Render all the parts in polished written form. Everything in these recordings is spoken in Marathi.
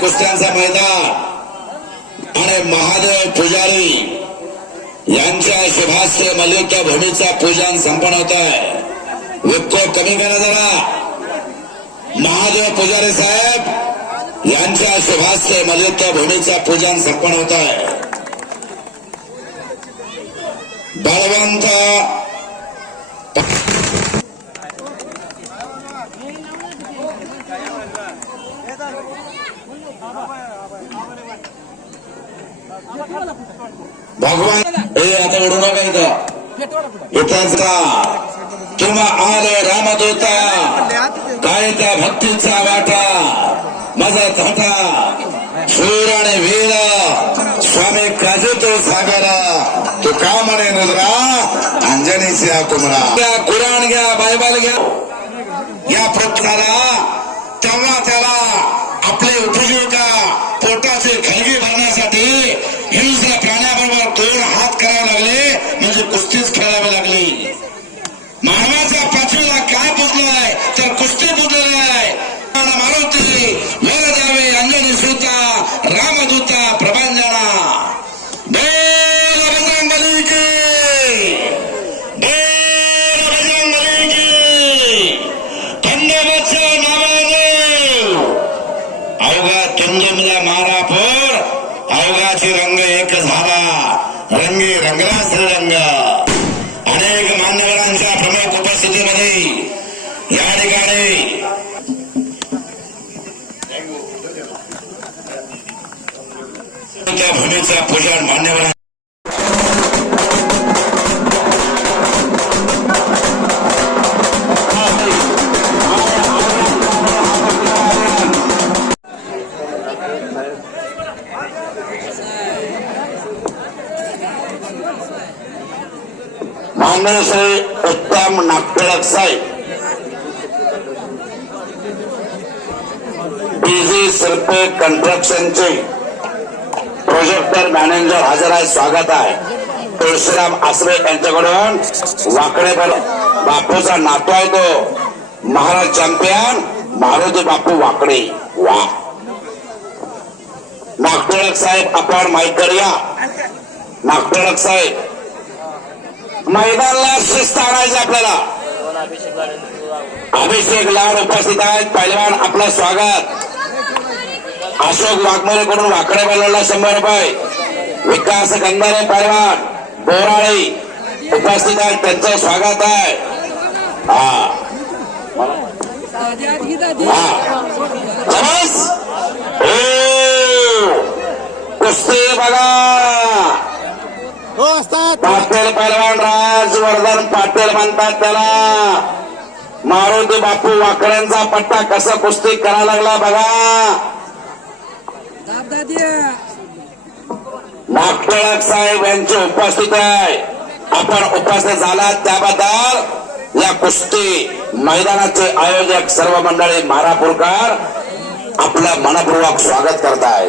कुस्त्यांचा मैदान आणि महादेव पुजारी यांच्या शुभास्ते मल्युद्ध भूमीचा पूजन संपन्न होत आहे. विक्को कमी करा जरा. महादेव पुजारी साहेब यांच्या शुभास्ते मल्युद्ध भूमीचा पूजन संपन्न होत आहे. बळवंत भगवान हे आता उडू नका इथंच का किंवा आले रामदूता काय त्या भक्तीचा वाटा माझा थाटा शूर आणि वीर स्वामी काजू तो सागर तू का म्हणे रुद्रा अंजनीचा कुमरा. कुराण घ्या, बायबल घ्या, या प्रथाला तेव्हा त्याला आपले उपजीविका पोटाचे खळगे भरण्यासाठी हिंस्र प्राण्याबरोबर 2 हात करावे लागले म्हणजे कुस्तीच खेळावी लागली. मानवाच्या पृथ्वीला काय पुजलाय तर कुस्ती पुजलेला आहे. मारुती वर जावे अंजनी सुता रामदूता प्रभांजना. बजरंगबली की, बजरंगबली की. खंडोबाच्या नावाने अवघा तुंजमला मारा पोर अवघाची रंग एक झाला. रंगी रंगला श्रीरंग. अनेक मान्यवरांच्या प्रमुख उपस्थितीमध्ये या ठिकाणी भूमीचा पूजन मान्यवर माननीय श्री उत्तम नागटिळक साहेब, पीजी शिर्पे कन्स्ट्रक्शनचे प्रोजेक्टर मॅनेजर हजर आहे. स्वागत आहे. तुळशीराम आसरे यांच्याकडून वाकडे बापूचा नातू आहे तो महाराज चॅम्पियन मारुती बापू वाकडे. वा नागटिळक साहेब आपण माईकवर या. नागटिळक साहेब मैदानाला शिस्त आणायचं आपल्याला. अभिषेक लाड उपस्थित आहेत. पहिलवान आपलं स्वागत. अशोक वाघमोरे कडून वाकडे बैलाला 100 रुपये. विकास गंधारे पहिलवान बोराळी उपस्थित आहेत, त्यांचं स्वागत आहे. कुस्ती बघा. पाटील पहिलवान राजवर्धन पाटील म्हणतात त्याला. मारुती बापू वाकड्यांचा पट्टा कसा कुस्ती करायला लागला बघा. नागटिळक साहेब यांची उपस्थित आहे. आपण उपस्थित झालात त्याबद्दल या कुस्ती मैदानाचे आयोजक सर्व मंडळी मारापूरकर आपलं मनपूर्वक स्वागत करताय.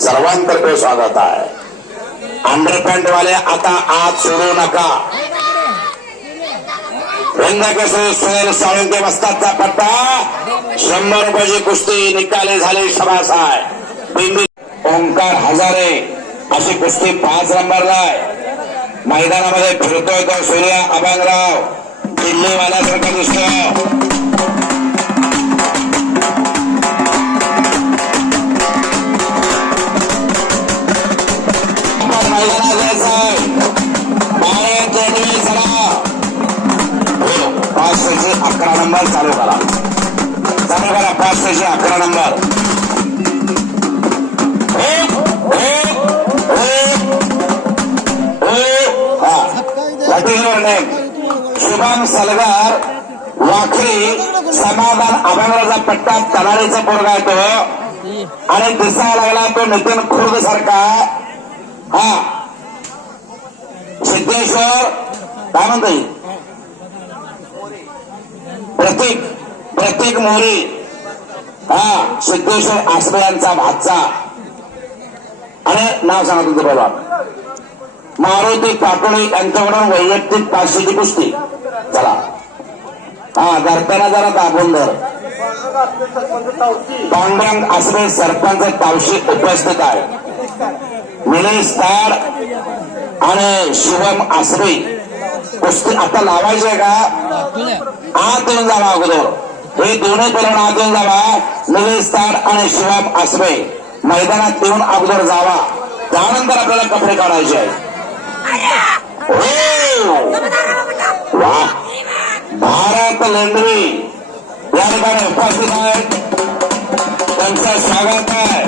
सर्वांतर्फे स्वागत आहे. अंडरपॅन्ट वाले आता आत सोडू नका. हिंदकेसरी सुनील साळुंके वस्तादचा पट्टा 100 रुपयाची कुस्ती निकाली झाली. शबास आहे. बिंबी ओंकार हजारे अशी कुस्ती 5 नंबरला आहे. मैदानामध्ये फिरतोय तो सूर्या अभंगराव दिल्लीवाल्यासारखं दिसतो. मैदानात जायचंय. 11 नंबर चालू करा. 11 नंबर. शुभम सलगार वाखरी समाधान अभंगराचा पट्टा तलाडीचा पोरगा येतो आणि दिसायला लागला तो नितीन खुर्द सारखा. सिद्धेश्वर काय म्हणता येईल प्रतीक मोरे. सिद्धेश्वर आसरे यांचा भाचा. आणि नाव सांगा तुमचं बोला. मारुती पाटोळी यांच्याकडून वैयक्तिक 500ची कुस्ती. चला धरताना जरा दाबून धर. पांडुरंग आसरे सरपंच तावशी उपस्थित आहे. निलेश ताड आणि शिवम आसरे कुस्ती आता लावायचे का? आत येऊन जावा अगोदर. हे दोन्ही पैलवान आत येऊन जावा. निलेश ताड आणि शिवम आसरे मैदानात येऊन अगोदर जावा. त्यानंतर आपल्याला कपडे काढायचे आहेत. वा भारत लेंडवी या ठिकाणी उपस्थित आहेत. त्यांचं स्वागत आहे.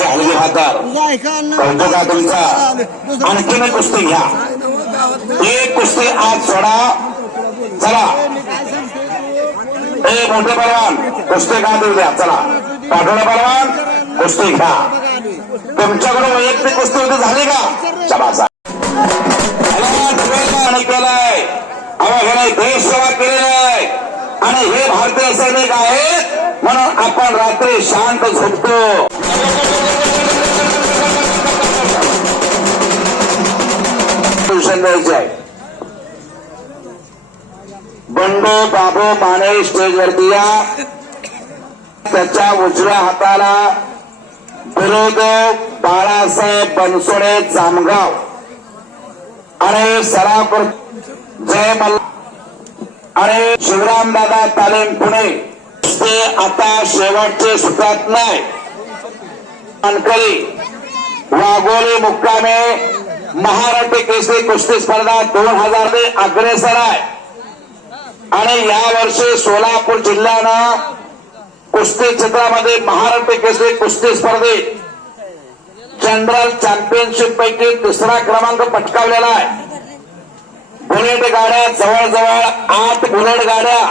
हलगी हातार कौतुका तुमचा. आणखीन एक कुस्ती घ्या. एक कुस्ती आज सोडा. चला ए मोठे पहलवान कुस्ती का देऊ द्या. चला पाठवडा पहलवान कुस्ती घ्या. तुमच्याकडून वैयक्तिक कुस्ती होती झाली का? शबास आणि केलाय. अवघ्याने देश सेवा केलेली आहे आणि हे भारतीय सैनिक आहेत म्हणून आपण रात्री शांत झोपतो. द्यायचे आहे. बंडू बाबू माने स्टेजवरती या. त्याच्या उजव्या हाताला विरोध बाळासाहेब बनसोडे जामगाव आणि सरापूर जय मल्ला आणि शिवराम दादा तालीम पुणे. ते आता शेवटचे सुटात नाही. मानकरी वाघोली मुक्कामे महाराष्ट्र केसरी कुस्ती स्पर्धा 2000 अग्रेसर आहे आणि यावर्षी सोलापूर जिल्ह्यानं कुस्ती क्षेत्रामध्ये महाराष्ट्र केसरी कुस्ती स्पर्धेत जनरल चॅम्पियनशिप पैकी 3रा क्रमांक पटकावलेला आहे. बुलेट गाड्या जवळजवळ 8 बुलेट गाड्या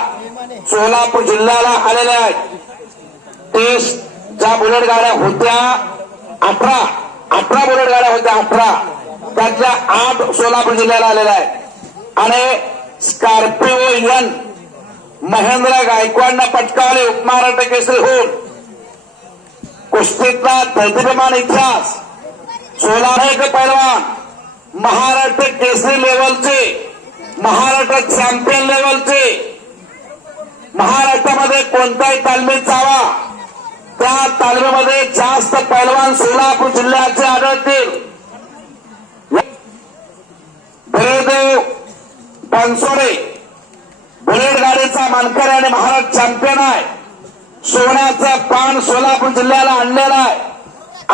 सोलापूर जिल्ह्याला आलेल्या आहेत. 30 ज्या बुलेट गाड्या होत्या 18 बुलेट गाड्या होत्या 18 त्यातल्या 8 सोलापूर जिल्ह्याला आलेल्या आहेत आणि स्कॉर्पिओ यन महेंद्र गायकवाडनं पटकावले उपमहाराष्ट्र केसरी होऊन कुस्तीतला दैदिप्यमान इतिहास. 16 पैलवान महाराष्ट्र केसरी लेवलचे, महाराष्ट्र चॅम्पियन लेवलचे. महाराष्ट्रामध्ये कोणत्याही तालमीत जावा त्या तालमीमध्ये जास्त पैलवान सोलापूर जिल्ह्याचे आढळतील. भैरवदेव बनसोडे बुलेट गाडीचा मानकरी आणि महाराष्ट्र चॅम्पियन आहे. सोन्याचं पान सोलापूर जिल्ह्याला आणलेला आहे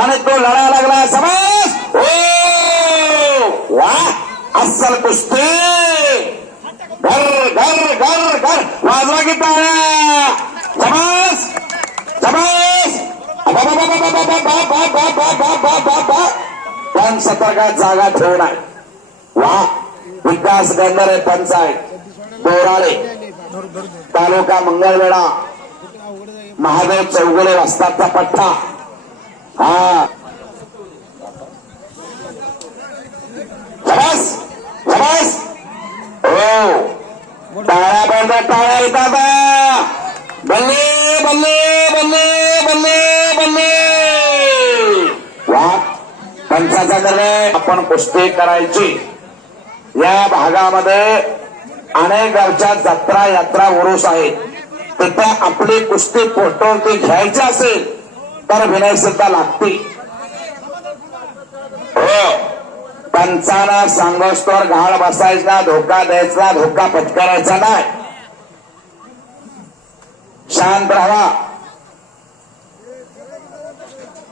आणि तो लढा लागला. समज वा अस्सल कुस्ती. घर घर घर घर वाजवा की टाळ्या. समज समज 5 जागा ठेवून आहे. वा विकास गंधारे पंचायत बोराळे तालुका मंगळवेढा महादेव चौगुले वस्तादचा पट्टा. हा बस बस हो टाळ्या बंद टाळ्या येतात. बल्ले बल्ले बल्ले बल्ले बल्ले. वा पंचाचा निर्णय. आपण कुस्ती करायची. या भागामध्ये अनेक गावच्या जत्रा यात्रा उरूस आहेत. तिथं आपली कुस्ती पोटवरती घ्यायची असेल तर विनयसिद्धा लागते. हो पंचाना सांगोस्तोवर घाळ बसायचा, धोका द्यायचा, धोका पत्करायचा नाही. शांत राहा.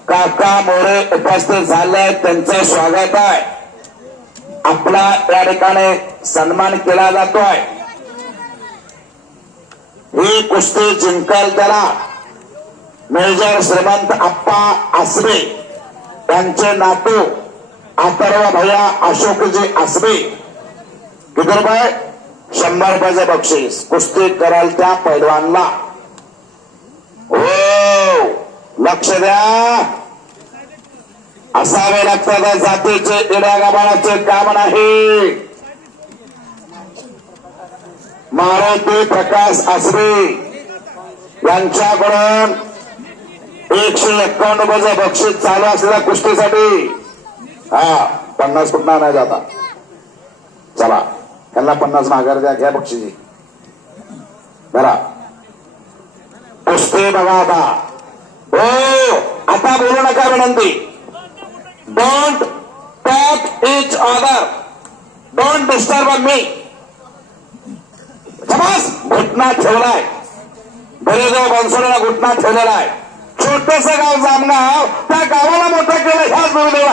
काका मोरे उपस्थित झाले त्यांचे स्वागत आहे. आपला या ठिकाणी सन्मान केला जातोय. ही कुस्ती जिंकल त्याला मेजर श्रीमंत आप्पा आसरे त्यांचे नातू अथर्व भैया अशोकजी आसरे. किती रुपये? 100 रुपयाचे बक्षीस. कुस्ती कराल त्या पैलवानला. हो लक्ष द्या. असावे लागतात जातीचे येड्या गाभाळाचे काम नाही. मारुती प्रकाश आसरे यांच्याकडून 151 रुपयाचं बक्षीस चालू असलेल्या कुस्तीसाठी. हा 50 कुठं नाही जाता. चला त्यांना 50 माघार द्या. घ्या बक्षीस बरा. कुस्ती बघा आता. हो आता बोलू नका विनंती. Don't tap each other. Don't disturb me. समज घुटना ठेवलाय. बरेचदा बनसोडला घुटना ठेवलेला आहे. छोटस गाव जामगाव त्या गावाला मोठं केलं ह्याच बोलू.